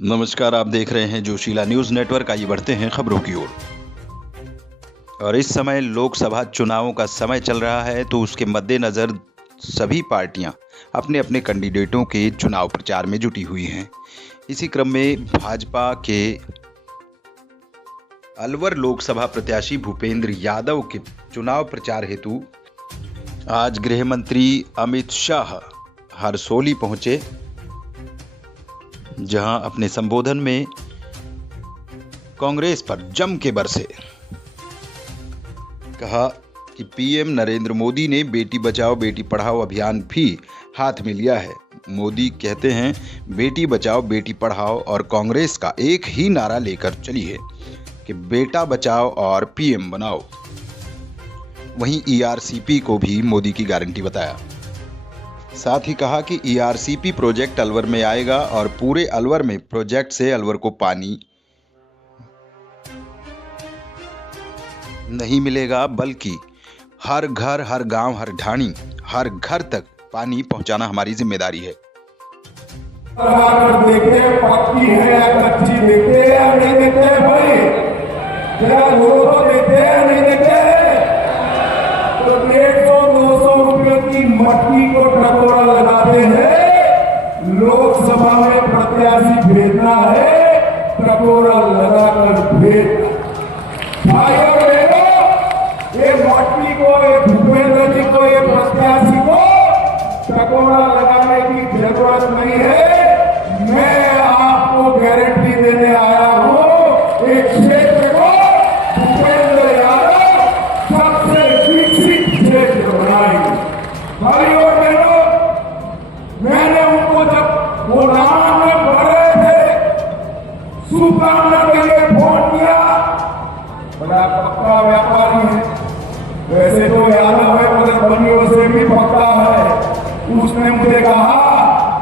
नमस्कार, आप देख रहे हैं जोशीला न्यूज नेटवर्क। आइए बढ़ते हैं खबरों की ओर। और इस समय लोकसभा चुनावों का समय चल रहा है, तो उसके मद्देनजर सभी पार्टियां अपने अपने कैंडिडेटों के चुनाव प्रचार में जुटी हुई हैं। इसी क्रम में भाजपा के अलवर लोकसभा प्रत्याशी भूपेंद्र यादव के चुनाव प्रचार हेतु आज गृह मंत्री अमित शाह हरसोली पहुंचे, जहां अपने संबोधन में कांग्रेस पर जम के बरसे। कहा कि पीएम नरेंद्र मोदी ने बेटी बचाओ बेटी पढ़ाओ अभियान भी हाथ में लिया है। मोदी कहते हैं बेटी बचाओ बेटी पढ़ाओ, और कांग्रेस का एक ही नारा लेकर चली है कि बेटा बचाओ और पीएम बनाओ। वहीं ईआरसीपी को भी मोदी की गारंटी बताया। साथ ही कहा कि ईआरसीपी प्रोजेक्ट अलवर में आएगा और पूरे अलवर में प्रोजेक्ट से अलवर को पानी नहीं मिलेगा, बल्कि हर घर, हर गांव, हर ढाणी, हर घर तक पानी पहुंचाना हमारी जिम्मेदारी है। देखे पक्की है या कच्ची, देखे या नहीं देखे भाई, क्या लोग देखे या नहीं देखे। तो 150-200 रुपए की मटकी को टकोरा लगाते हैं। लोकसभा में प्रत्याशी भेजना है, टकोरा लगाकर भेजना। भाइयों बहनों, ये मटकी को, ये भूपेंद्र जी को, ये प्रत्याशी को टकोरा लगाने की जरूरत नहीं है। मैं आपको गारंटी देने आया हूं, एक क्षेत्र को भूपेंद्र यादव सबसे विकसित क्षेत्र बनाएंगे। भाइयों बहनों, मैंने उनको जब वो नाम में पढ़ रहे थे, शुभकामना के लिए फोन किया। बड़ा पक्का व्यापारी है, वैसे तो यादव है मगर बनियों से भी पक्का है। उसने मुझे कहा,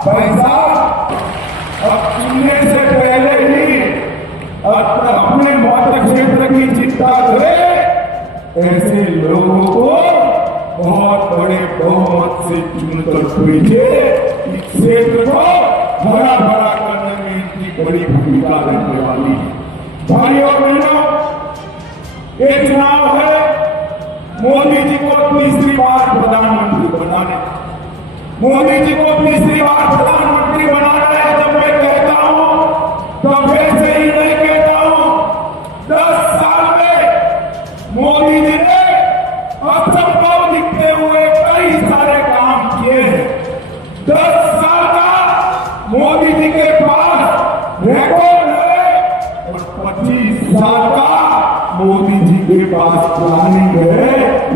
भाई साहब, अब चुनने से पहले ही अपने मत क्षेत्र की चिंता करें। ऐसे लोगों को बहुत बड़े बहुमत से चुनकर भेजे। इस क्षेत्र को हरा भरा करने में इनकी बड़ी भूमिका रहने वाली है। भाइयों बहनों, ये चुनाव है मोदी जी को तीसरी बार प्रधानमंत्री बनाने। मोदी जी को तीसरी बार प्रधानमंत्री बनाना है। जब मैं कहता हूं तो फिर से ही नहीं कहता हूं। 10 साल में मोदी जी ने असंभव दिखते हुए कई सारे काम किए हैं। 10 साल का मोदी जी के पास रिकॉर्ड है और 25 साल का मोदी जी के पास प्लानिंग है।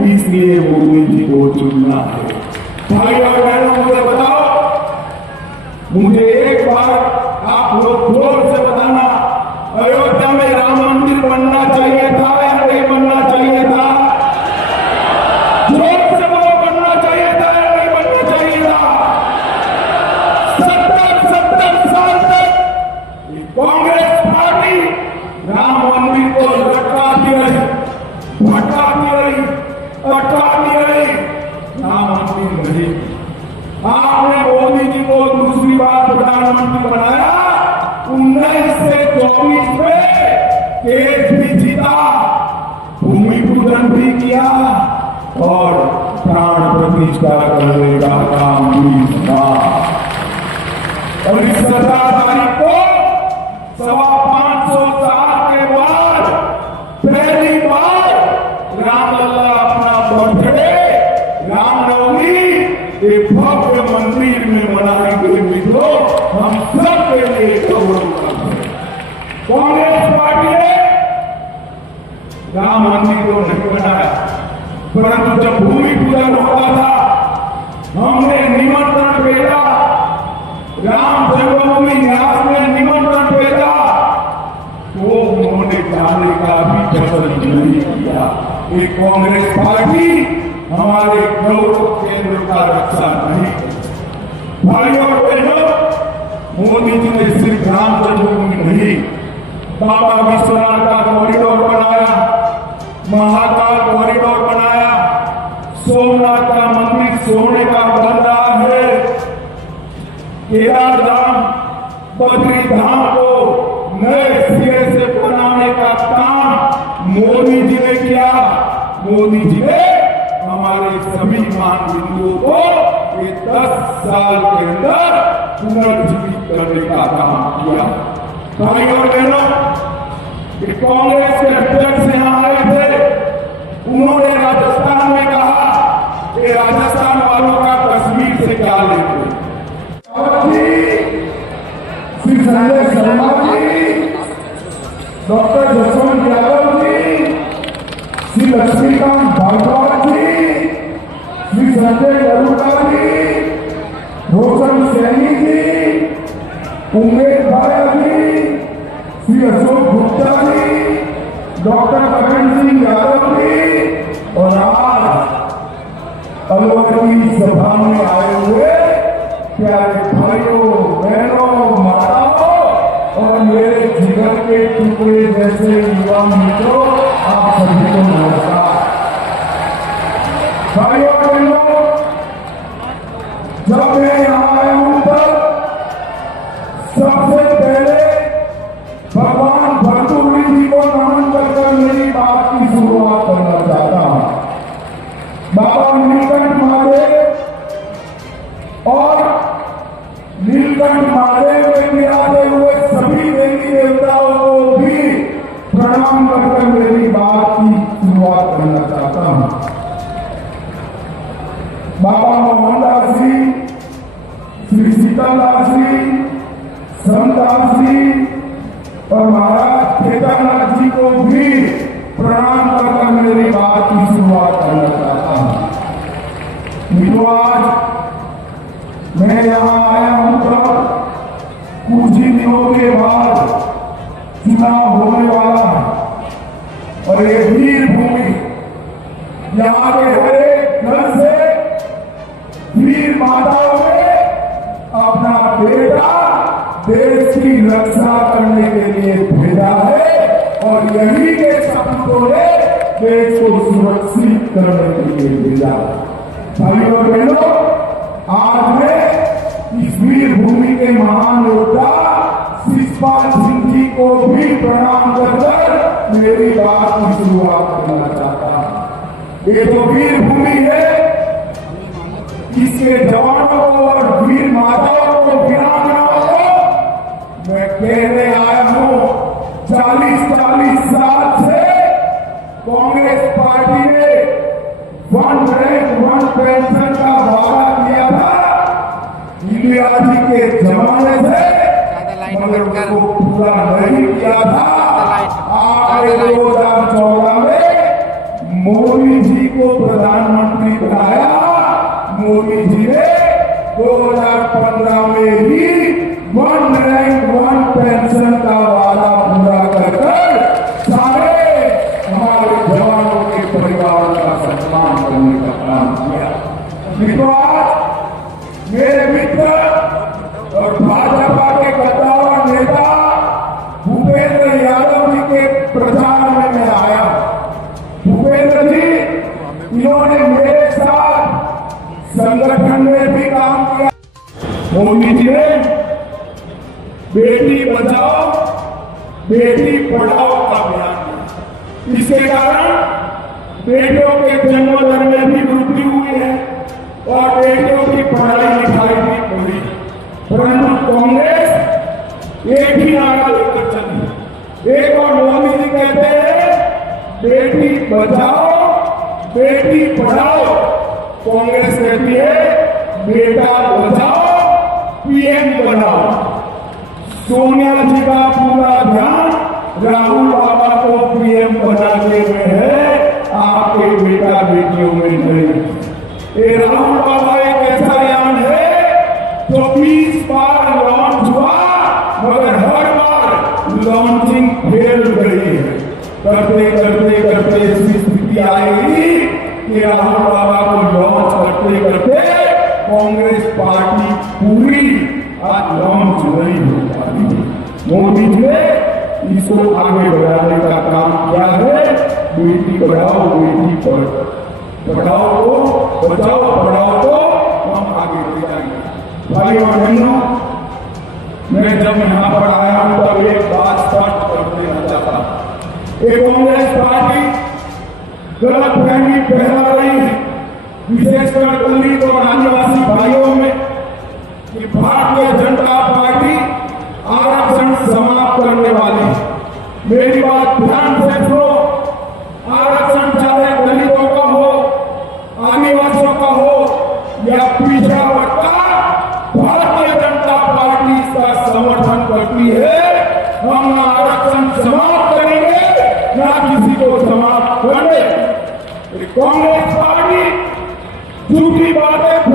इसलिए मोदी जी को चुनना है। भाइयों बहनों, मुझे बताओ, मुझे एक बार आप लोग जोर से बताना, अयोध्या में राम मंदिर बनना चाहिए था या नहीं बनना चाहिए था? जोर से बोलो, बनना चाहिए था या नहीं बनना चाहिए था? 70 साल तक कांग्रेस पार्टी राम मंदिर को लटकाती रही, भटकाती रही, अटकाती रही, राम मंदिर नहीं। आपने मोदी जी को दूसरी बार प्रधानमंत्री बनाया। 19 से 24 में केस भी जीता, भूमि पूजन भी किया और प्राण प्रतिष्ठा करने का काम भी था। और इस 17 तारीख को 525 साल के बाद पहली बार रामलला अपना बर्थडे, रामनवमी एक भव्य मंदिर में मनाई गई। मित्रों, हम सब के लिए गौरव है। कांग्रेस पार्टी ने राम मंदिर को नहीं बनाया, परंतु जब भूमि पूजन होता था, हमने निमंत्रण भेजा। राम जन्मभूमि न्यास ने निमंत्रण भेजा, तो उन्होंने जाने का भी पसंद नहीं किया। ये कांग्रेस पार्टी हमारे गौरव केंद्र का रक्षा नहीं करती। भाइयों और बहनों, मोदी जी ने सिर्फ राम जन्मभूमि नहीं, बाबा विश्वनाथ का कॉरिडोर बनाया, महाकाल कॉरिडोर बनाया, सोमनाथ का मंदिर सोने का बन रहा है, केदार धाम, बद्री धाम को स्मशान बिंदुओं को ये 10 साल के अंदर पुनर्जीवित करने का काम किया। भाई और बहनों, कांग्रेस के अध्यक्ष यहाँ आए थे, उन्होंने राजस्थान में कहा कि राजस्थान वालों का कश्मीर से क्या लेते। श्री संजय शर्मा जी, डॉक्टर जसवंत यादव जी, श्री लक्ष्मीकांत भारद्वाज जी, श्री संजय गरुड़ा जी, रोशन सैनी जी, उमेश भाया जी, श्री अशोक गुप्ता जी, डॉक्टर करण सिंह यादव जी और आज अलवर की सभा में आए हुए प्यारे भाइयों, बहनों, माताओं और मेरे जीवन के टुकड़े जैसे युवा मित्रों, आप सभी को नमस्कार। भाइयों बहनों, जब मैं यहाँ आया हूं तब सबसे पहले भगवान भरतुरी जी को नमन कर मेरी बात की शुरुआत करना चाहता हूं। बाबा नीलकंठ महादेव और नीलकंठ महादेव में विराजे हुए सभी देवी देवताओं को भी प्रणाम कर मेरी बात की शुरुआत करना चाहता हूं। बाबा मोहनदास जी, श्री सीतादास जी, समदास जी और महाराज केदारनाथ जी को भी प्रणाम कर मेरी बात की शुरुआत करना चाहता हूं। मित्रों, आज मैं यहाँ आया हूं तब कुछ ही दिनों के बाद चुनाव होने वाला है और ये वीर भूमि, यहाँ के हर एक घर से वीर माताओं ने अपना बेटा देश की रक्षा करने के लिए भेजा है और यही के सपूतों ने देश को सुरक्षित करने के लिए भेजा है। भाइयों और बहनों, आज मैं इस वीर भूमि के महान योद्धा शिषपाल सिंह जी को भी प्रणाम कर मेरी बात की शुरुआत करना चाहता हूं। ये तो वीर भूमि है, इसके जवानों को और वीर माताओं को, वीरांगनाओं को मैं कहने आया हूं, 40 साल से कांग्रेस पार्टी ने वन रैंक वन पेंशन का वादा किया था इंदिरा जी के जमाने से, मगर उसको पूरा नहीं किया था। आज 2014 में मोदी जी को प्रधानमंत्री बनाया। मोदी जी ने 2015 में ही वन रैंक वन पेंशन का वादा पूरा कर सारे हमारे जवानों के परिवार का सम्मान करने का काम किया। मेरे मित्र और भाजपा के कद्दावर नेता भूपेंद्र यादव जी के प्रचार में मैं आया। भूपेंद्र जी, इन्होंने मेरे साथ संगठन में भी काम किया। मोदी जी ने बेटी बचाओ बेटी पढ़ाओ का अभियान किया। इसके कारण बेटियों के जन्म दर में भी वृद्धि हुई है और बेटियों की पढ़ाई लिखाई भी बढ़ी। परंतु कांग्रेस एक ही नारा लेकर चली। एक और मोदी जी कहते हैं बेटी बचाओ बेटी पढ़ाओ, कांग्रेस कहती है बेटा बचाओ पीएम बनाओ। सोनिया जी का पूरा ध्यान राहुल बाबा को पीएम बनाने में है, आपके बेटा बेटियों में नहीं। ये राहुल बाबा एक ऐसा यान है जो 20 बार लॉन्च हुआ, मगर हर बार लॉन्चिंग फेल गई है। करते करते करते ऐसी स्थिति आएगी कि राहुल बाबा को लॉन्च करते करते कांग्रेस पार्टी पूरी आज लॉन्च नहीं हो पाती। मोदी जी ने इसको आगे बढ़ाने का काम किया है। बेटी बढ़ाओ बेटी पढ़ाओ को बचाओ पढ़ाओ को हम आगे ले जाएंगे। भाई और बहनों, मैं जब यहाँ पर आया हूँ तब एक बात स्पष्ट कर देना चाहता हूँ। एक कांग्रेस पार्टी गलत फहमी फैला रही है विशेषकर दलित और आदिवासी भाइयों में कि भारतीय जनता पार्टी आरक्षण समाप्त करने वाली है। मेरी बात ध्यान से सुनो। आरक्षण चाहे दलितों का हो, आदिवासियों का हो या पिछड़ा वर्ग का, भारतीय जनता पार्टी इसका समर्थन करती है। हम ना आरक्षण समाप्त करेंगे ना किसी को समाप्त करेंगे। कांग्रेस पार्टी झूठी बातें